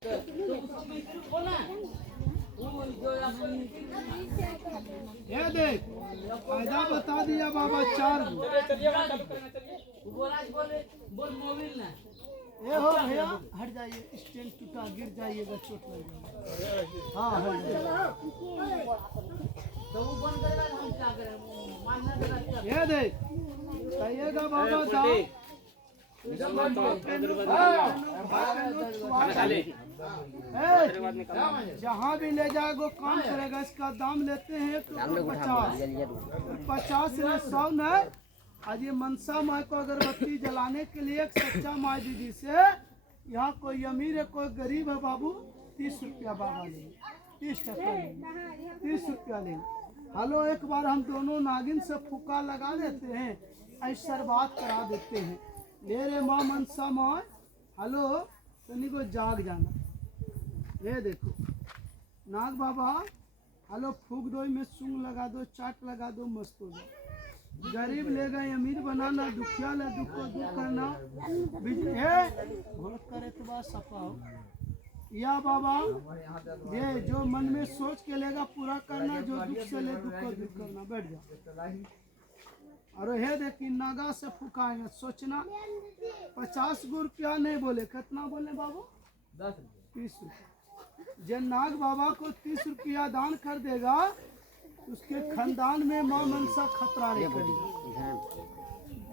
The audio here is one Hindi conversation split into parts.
ये देख फायदा बता दिया बाबा 4 बोल मोबाइल ना ये हो भैया हट जाइए स्टैंड टूटा गिर जाइएगा चोट लग जाएगा। हाँ हट जाइए तो वो बंद करेगा हम क्या करें मानना देगा। ये देख कहिएगा बाबा दाम जहाँ भी ले जाएगा काम करेगा। इसका दाम लेते हैं 50 ने 100 ने। आज ये मनसा माँ को अगरबत्ती जलाने के लिए एक सच्चा माँ दीदी से यहाँ कोई अमीर है कोई गरीब है बाबू 30 रुपया बाबा लेंगे 30 टका लेंगे 30 रुपया लेंगे। हेलो एक बार हम दोनों नागिन से फूका लगा देते हैं ऐसा बात करा देते हैं। ले रे माँ मनसा माँ हेलो तनी को जाग जाना। ये देखो नाग बाबा हेलो फूक दो में सूंग लगा दो चाट लगा दो मस्त हो जाओ। गरीब ले गए अमीर बनाना दुखिया ले दुख को दूर करना भोट करे तो बात सफा हो या बाबा। ये जो मन में सोच के लेगा पूरा करना जो दुख से ले दुख को दूर करना। बैठ जाओ और हे देखी नागा से फुकाएंगे सोचना 50 रुपया नहीं बोले कितना बोले बाबू 30 रुपया। जब नाग बाबा को 30 रुपया दान कर देगा उसके खानदान में माँ मनसा खतरा नहीं करेगी।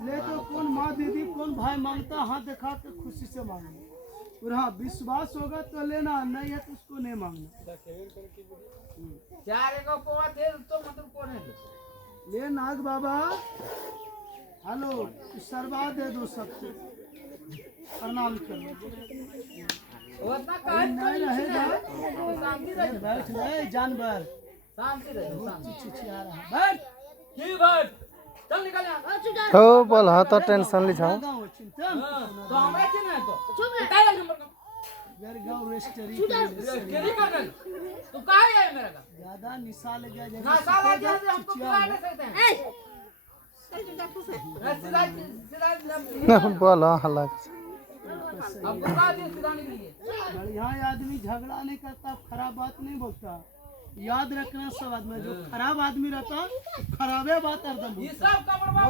ले तो कौन माँ दीदी कौन भाई मांगता हाथ दिखा के खुशी से मांगना और हाँ विश्वास होगा तो लेना नहीं है तो उसको नहीं मांगना। ले नाग बाबा हेलो सरवा दे दो सबको प्रणाम कर बैठ रहे जानवर तो बोल हाँ तो टेंशन ली था ज्यादा निशा लग गया बोल हल्ला बढ़िया आदमी झगड़ा नहीं करता खराब बात नहीं बोलता। याद रखना सब आदमी जो खराब आदमी रहता खराबे बात हरदम बोलता।